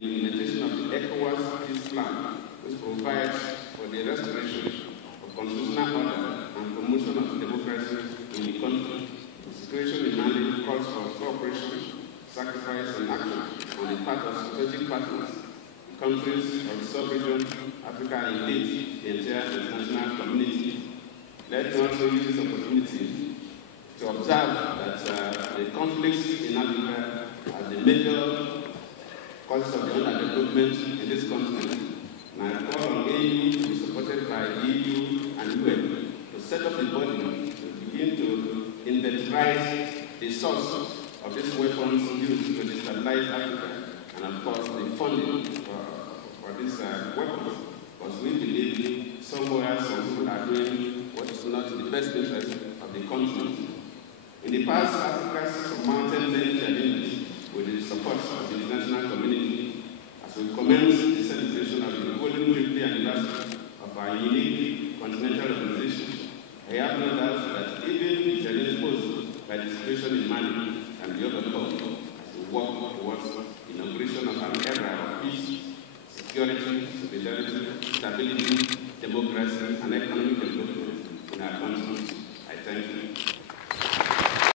The implementation of the ECOWAS peace plan, which provides for the restoration of constitutional order and promotion of democracy in the country. The situation in Mali calls for cooperation, sacrifice, and action on the part of strategic partners, the countries of the sub-region, Africa, and indeed the entire international community. Let me also use this opportunity to observe that the conflicts in Africa are the major causes of the underdevelopment in this continent. And I call on AU to be supported by the EU and UN to set up a body to begin to inventarize the source of these weapons used to destabilize Africa, and of course the funding for these weapons. Because we believe somewhere some people are doing what is not in the best interest of the continent. In the past, Africa surmounted many challenges with the support of the international community as we commence the celebration of the golden jubilee anniversary of our unique continental organization. I have no doubt that even the challenges posed by the situation in Mali can be overcome as we work towards the inauguration of an era of peace, security, solidarity, stability, democracy, and economic development in our country. I thank you.